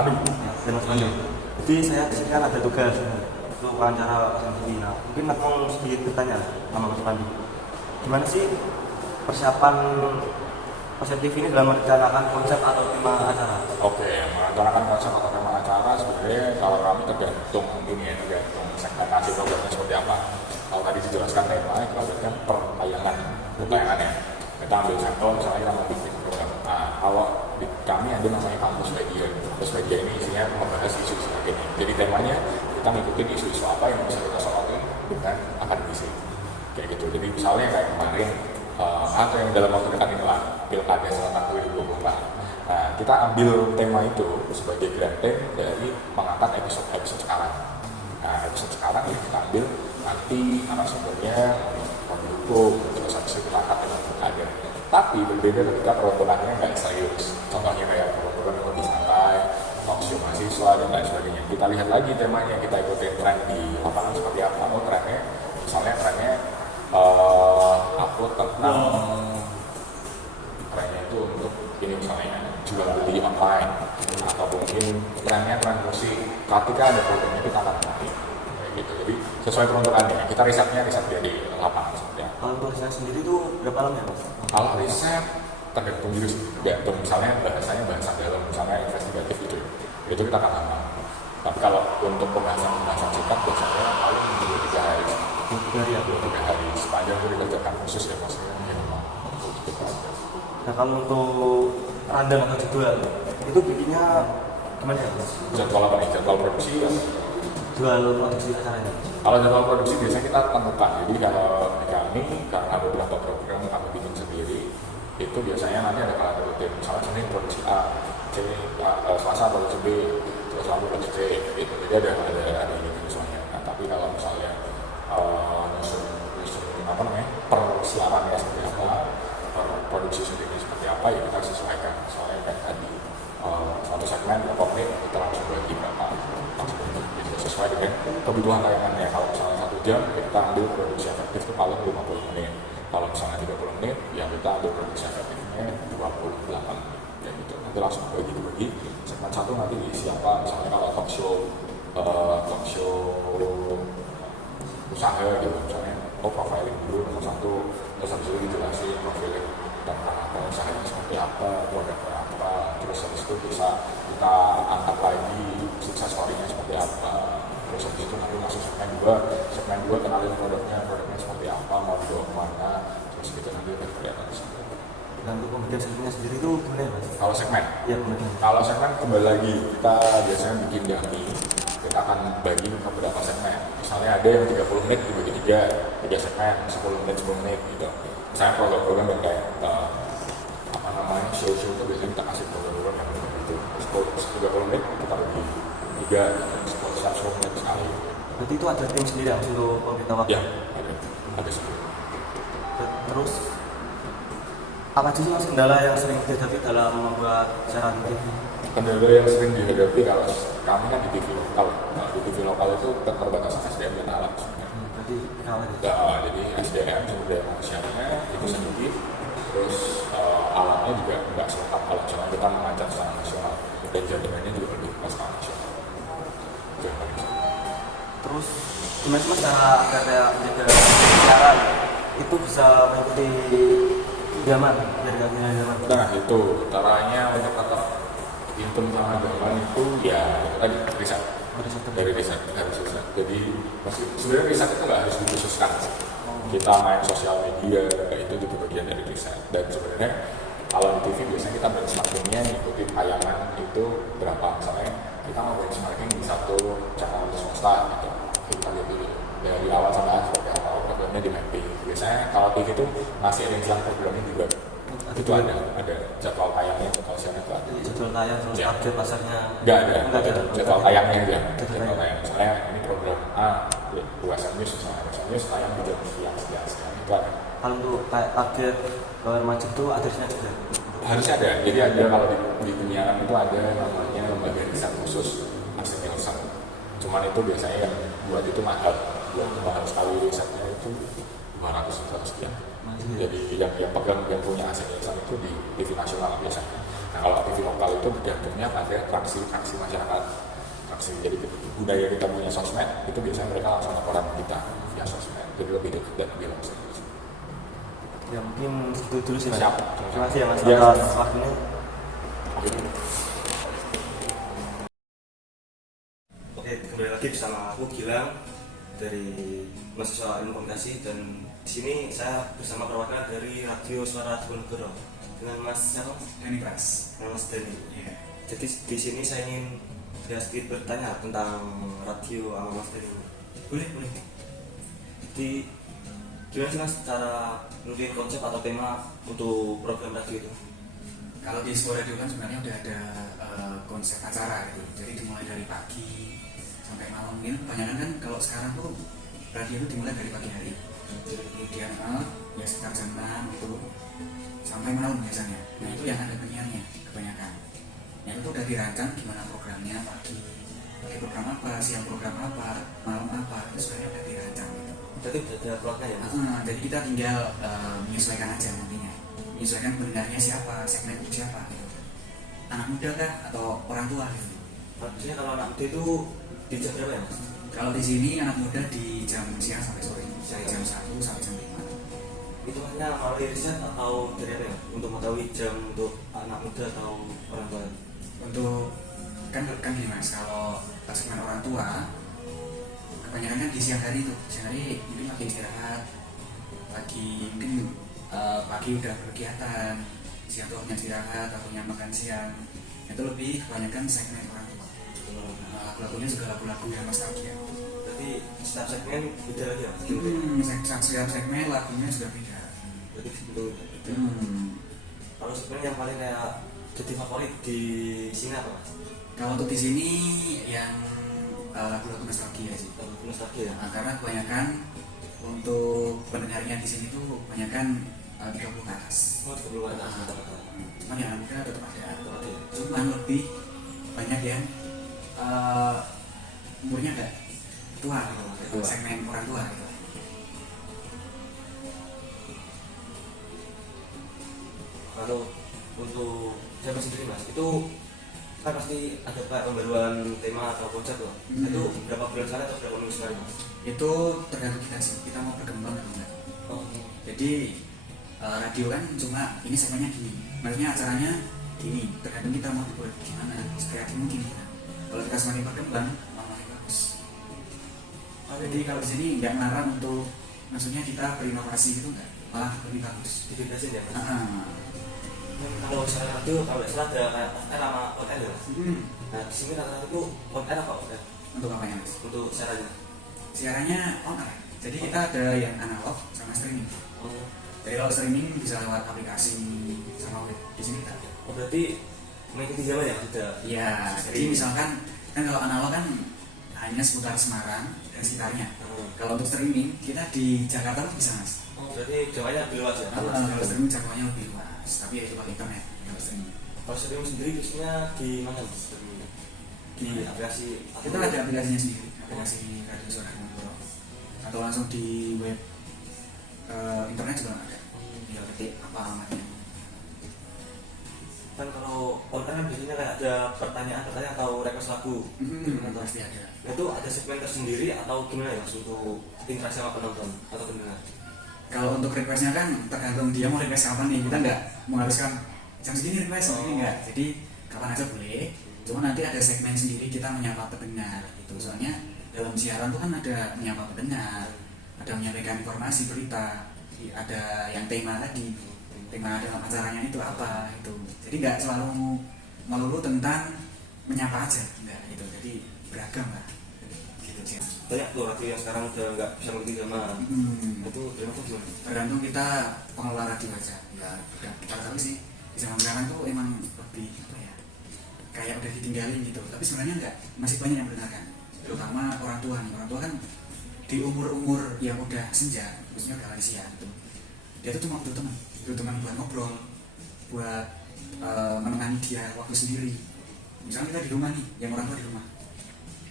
Pandu. Ya, dan Mas Pandu. Jadi saya di sini kan ada tugas untuk wawancara Mas TV. Nah, mungkin aku mau sedikit bertanya sama Mas Pandu. Gimana sih persiapan Mas TV ini dalam merencanakan konsep atau tema acara? Oke, merencanakan konsep atau tema acara sebenarnya kalau kami tergantung ini ya, tergantung segmentasi programnya seperti apa. Kalau tadi dijelaskan tema, kita berikan per tayangannya. Kita ambil sampel, misalnya kita mau bikin program. Nah, kalau di kami ada namanya kampus media. Kampus media ini isinya membahas isu-isu sebagainya. Jadi temanya kita ngikutin isu-isu apa yang bisa kita sorotin dengan akademisi. Kayak gitu. Jadi misalnya kayak kemarin atau yang dalam waktu dekat ini lah, Pilkada Serentak 2024. Nah, kita ambil tema itu sebagai granting dari mengangkat episode sekarang. Nah, episode sekarang ini kita ambil nanti narasumbernya pendukung, terus habis itu kita angkat dengan Pilkada. Tapi berbeda ketika perwakilannya nggak serius. Contohnya kayak perwakilan yang lebih santai, talkshow mahasiswa dan lain sebagainya. Kita lihat lagi temanya, kita ikutin tren di lapangan seperti apa. Oh, trennya, misalnya trennya upload tentang trennya itu untuk ini misalnya jual beli online atau mungkin trennya tren musik. Ketika ada programnya kita akan ambil kayak gitu. Jadi sesuai peruntukannya kita riset dari lapangan seperti apa. Kalau untuk riset sendiri itu berapa lama ya Mas? Kalau riset tergantung juga sih, tergantung misalnya bahasanya bahasa dalam, misalnya investigatif gitu, itu kita akan lama. Tapi kalau untuk pembahasan singkat biasanya paling 2-3 hari. 2-3 hari sepanjang itu dikerjakan khusus ya Mas. Nah, kalau untuk random atau jadwal itu bikinnya gimana ya Mas? Jadwal apa nih? Jadwal produksi ya? Jadwal produksi acaranya. Kalau jadwal produksi biasanya kita tentukan. Jadi kalau di kami karena beberapa program kami bikin sendiri, itu biasanya nanti ada kalender rutin. Misalnya Senin produksi A, Selasa produksi B, terus Rabu produksi C, gitu. Jadi ada ini semuanya. Nah, tapi kalau misalnya nyusun apa namanya persiapannya seperti apa, produksi sendiri seperti apa ya kita sesuaikan. Soalnya kayak tadi satu segmen berapa menit kita langsung bagi berapa sesuai dengan kebutuhan tayangannya. Kalau misalnya 1 jam kita ambil produksi efektif itu paling 50 menit. Kalau misalnya 30 menit ya kita ambil produksi efektifnya 28 menit kayak gitu. Nanti langsung bagi segmen 1 nanti diisi apa, misalnya kalau talk show usaha gitu, misalnya profiling dulu nomor 1, terus habis itu dijelasin profiling tentang apa usahanya seperti apa, produknya apa, terus habis itu bisa kita angkat lagi sukses story-nya seperti apa, terus habis itu nanti masuk segmen 2 kenalin produknya seperti apa, mau dibawa kemana, terus gitu nanti udah kelihatan di sana. Dan untuk pembagian segmennya sendiri itu gimana ya Mas? Kalau segmen? Ya, benar. Kalau segmen kembali lagi, kita biasanya bikin dummy, kita akan bagi ke beberapa segmen. Misalnya ada yang 30 menit dibagi 3 segmen, 10 menit gitu. Misalnya program-program yang kayak show itu biasanya kita kasih program-program yang begitu. 30 menit kita bagi 3, 10 menit sekali. Berarti itu ada tim sendiri untuk pemberitaan waktu? Ya, ada sendiri. Terus apa sih Mas kendala yang sering dihadapi dalam membuat siaran TV? Kendala yang sering dihadapi kalau kami kan di TV lokal. Nah, di TV lokal itu keterbatasan SDM dan alat. Berarti kalah ya? Nah, jadi SDM sumber daya manusianya itu sedikit, terus alatnya juga nggak selengkap kalau misalnya kita mengajar secara nasional dan jaringannya juga lebih secara nasional. Terus gimana sih Mas cara agar menjaga siaran itu bisa mengikuti zaman biar nggak punya zaman? Nah itu caranya untuk tetap intim sama zaman itu ya tadi riset dari riset. Jadi sebenarnya riset itu nggak harus dikhususkan. Kita main sosial media itu juga bagian dari riset. Dan sebenarnya kalau di TV biasanya kita benchmarkingnya ngikutin tayangan itu berapa. Misalnya kita mau benchmarking di satu channel swasta gitu. Kita lihat dulu dari awal sampai akhir seperti apa programnya di mapping. Biasanya kalau TV itu masih ada yang programnya juga. Itu ada jadwal tayangnya, jadwal siaran itu ada. Jadwal tayang terus update pasarnya? Nggak ada. Jadwal tayangnya aja. Jadwal tayang. Misalnya ini program A, USM News, misalnya USM News tayang di jam sekian itu ada. Kalau untuk target Bawar Majid itu adresnya juga? Harusnya ada. Jadi ada kalau di dunia itu ada namanya lembaga riset khusus Aksi Nielsen. Cuman itu biasanya yang buat itu mahal sekali risetnya itu 200 sekian. Jadi yang pegang yang punya aset Nielsen itu di TV nasional biasanya. Nah kalau TV lokal itu bergantung pada traksi masyarakat, traksi. Jadi budaya kita punya sosmed itu biasanya mereka langsung laporan kita via sosmed, jadi lebih dekat dan lebih langsung. Ya mungkin itu dulu sih Mas. Siap. Terima kasih ya Mas Ya. atas waktunya. Oke, kembali lagi bersama aku Gilang dari mahasiswa ilmu komunikasi, dan di sini saya bersama perwakilan dari Radio Suara Diponegoro dengan Mas siapa? Dani Pras. Mas Dani. Ya. Jadi di sini saya ingin sedikit bertanya tentang radio sama Mas Dani. Boleh. Jadi gimana sih Mas cara mungkin konsep atau tema untuk program radio itu? Kalau di sebuah radio kan sebenarnya udah ada konsep acara gitu. Jadi dimulai dari pagi sampai malam. Ini kebanyakan kan kalau sekarang tuh radio itu dimulai dari pagi hari. Jadi kemudian ya sekitar jam 6 itu sampai malam biasanya. Nah itu yang ada penyiarnya kebanyakan. Yang itu udah dirancang gimana programnya, pagi program apa, siang program apa, malam apa, itu sebenarnya udah dirancang gitu. Jadi udah ada plotnya ya Mas? Jadi kita tinggal menyesuaikan aja nantinya, menyesuaikan pendengarnya siapa, segmen siapa gitu. Anak muda kah atau orang tua gitu. Maksudnya kalau anak muda itu di jam berapa ya Mas? Kalau di sini anak muda di jam siang sampai sore, dari jam 1 sampai jam 5. Itu hanya melalui riset atau dari apa ya? Untuk mengetahui jam untuk anak muda atau orang tua? Untuk kan gini Mas, kalau segmen orang tua kebanyakan kan di siang hari itu, siang hari mungkin lagi istirahat, lagi mungkin pagi udah berkegiatan, siang tuh hanya istirahat atau punya makan siang. Itu lebih kebanyakan segmen orang tua. Lagu-lagunya juga lagu-lagu yang nostalgia. Berarti setiap segmen beda lagi ya Mas? Setiap segmen lagunya juga beda. Berarti itu beda. Kalau segmen yang paling kayak jadi favorit di sini apa Mas? Kalau untuk di sini yang lagu-lagu nostalgia sih. Lagu nostalgia ya? Karena kebanyakan untuk pendengarnya di sini tuh kebanyakan 30 ke atas. Oh, 30 ke atas. Cuman yang muda tetap ada. Tetap ada ya? Cuman lebih banyak yang umurnya agak tua gitu, Tua. segmen orang tua gitu. Kalau untuk saya sendiri Mas, itu kan pasti ada kayak pembaruan tema atau konsep loh. Itu berapa bulan sekali atau berapa minggu sekali Mas? Itu tergantung kita sih, kita mau berkembang atau enggak. Oh, Jadi radio kan cuma ini segmennya gini, maksudnya acaranya gini, tergantung kita mau dibuat gimana, sekreatif mungkin. Kalau kita semakin berkembang, makin bagus. Jadi kalau di sini nggak ngelarang untuk, maksudnya kita berinovasi gitu nggak, malah lebih bagus. dibedasin ya Mas? Nah, Kalau saya radio, kalau nggak salah ada kayak off air sama on air ya Mas? Nah di sini rata-rata itu on air apa off air? untuk apanya Mas? Untuk siarannya? Siarannya on air. Jadi kita ada yang analog sama streaming. Oh, Jadi kalau streaming bisa lewat aplikasi sama web. Di sini kita ada. oh berarti mengikuti zaman ya sudah? Iya, jadi misalkan kan kalau analog kan hanya seputar Semarang dan sekitarnya. Kalau untuk streaming kita di Jakarta pun bisa Mas. Oh berarti jawabnya lebih luas ya? Kalau streaming jangkauannya lebih luas, tapi ya itu pakai internet. Kalau streaming Kalau streaming sendiri biasanya di mana Mas? Di aplikasi? kita ada aplikasinya sendiri, aplikasi Radio Suara Diponegoro. Atau langsung di web internet juga ada. Tinggal ketik apa alamatnya. Kan kalau on air biasanya kayak ada pertanyaan atau request lagu. Pasti ada. Itu ada segmen tersendiri atau gimana ya Mas untuk interaksi sama penonton atau pendengar? Kalau untuk requestnya kan tergantung dia mau request kapan nih, kita nggak mengharuskan jam segini request, segini nggak. Jadi kapan aja boleh. Cuma nanti ada segmen sendiri kita menyapa pendengar gitu. Soalnya dalam siaran tuh kan ada menyapa pendengar, ada menyampaikan informasi berita, ada yang tema tadi, tema dalam acaranya itu apa itu. Jadi nggak selalu melulu tentang menyapa aja, enggak gitu. Jadi beragam lah. Gitu sih. Banyak tuh radio yang sekarang udah nggak bisa mengikuti zaman. Itu terima kasih gimana? Tergantung kita pengelola radio aja. Ya udah kita tahu sih di zaman sekarang tuh emang lebih apa ya, kayak udah ditinggalin gitu. Tapi sebenarnya enggak, masih banyak yang mendengarkan. Terutama orang tua nih. Orang tua kan di umur-umur yang udah senja, khususnya udah lansia gitu. Dia tuh cuma butuh teman buat ngobrol, buat menemani dia waktu sendiri. Misalnya kita di rumah nih, yang orang tua di rumah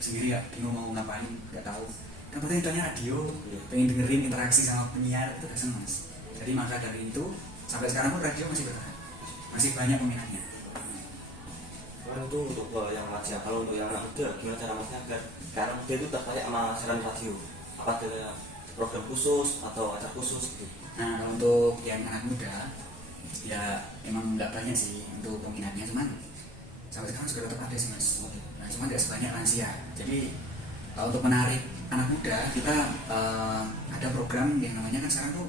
sendiri ya, bingung mau ngapain, nggak tahu. Kan penting tanya radio, pengen dengerin interaksi sama penyiar, itu udah seneng Mas. Jadi maka dari itu sampai sekarang pun radio masih bertahan, masih banyak peminatnya. kan itu untuk yang remaja. Kalau untuk yang anak muda, gimana cara masnya agar anak muda itu tertarik sama siaran radio? Apa ada program khusus atau acara khusus gitu? Nah, kalau untuk yang anak muda, ya emang nggak banyak sih untuk peminatnya, cuman sampai sekarang juga tetap ada sih mas. Nah, cuman nggak sebanyak lansia. Jadi untuk menarik anak muda, kita ada program yang namanya kan sekarang tuh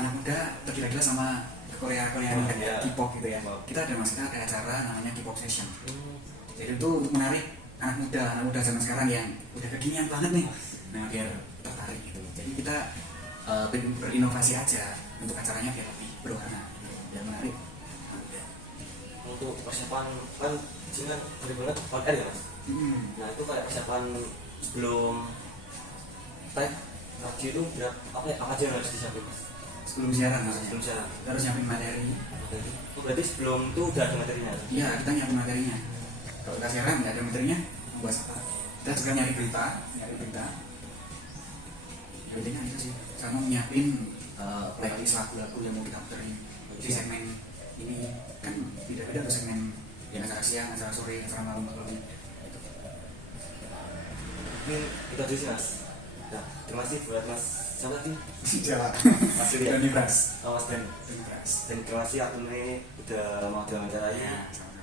anak muda tergila-gila sama Korea kan ya, K-pop gitu ya. Kita ada acara namanya K-pop session. Jadi itu untuk menarik anak muda zaman sekarang yang udah kekinian banget nih. Nah, biar tertarik gitu. Jadi kita berinovasi aja untuk acaranya biar lebih berwarna, biar menarik. Untuk persiapan kan sini kan sering banget on air ya mas. Nah itu kayak persiapan sebelum tag radio itu apa aja yang harus disiapin mas? Sebelum siaran maksudnya. Sebelum siaran. Kita harus nyiapin materi. Oh, berarti sebelum itu udah ada materinya? Iya, kita nyiapin materinya. Kalau kita siaran nggak ada materinya, buat apa? Kita juga nyari berita. Intinya itu sih, sama nyiapin playlist lagu-lagu yang mau kita puterin di segmen ini. Kan beda-beda tuh segmen yang acara siang, acara sore, acara malam gitu. Ini kita aja sih mas. Nah, terima kasih buat mas siapa tadi? Jawa. Mas Yuri. Doni Bras. Oh, mas Dan. Doni Bras. Dan terima kasih aku ini udah mau diwawancara ini. Ya, sama.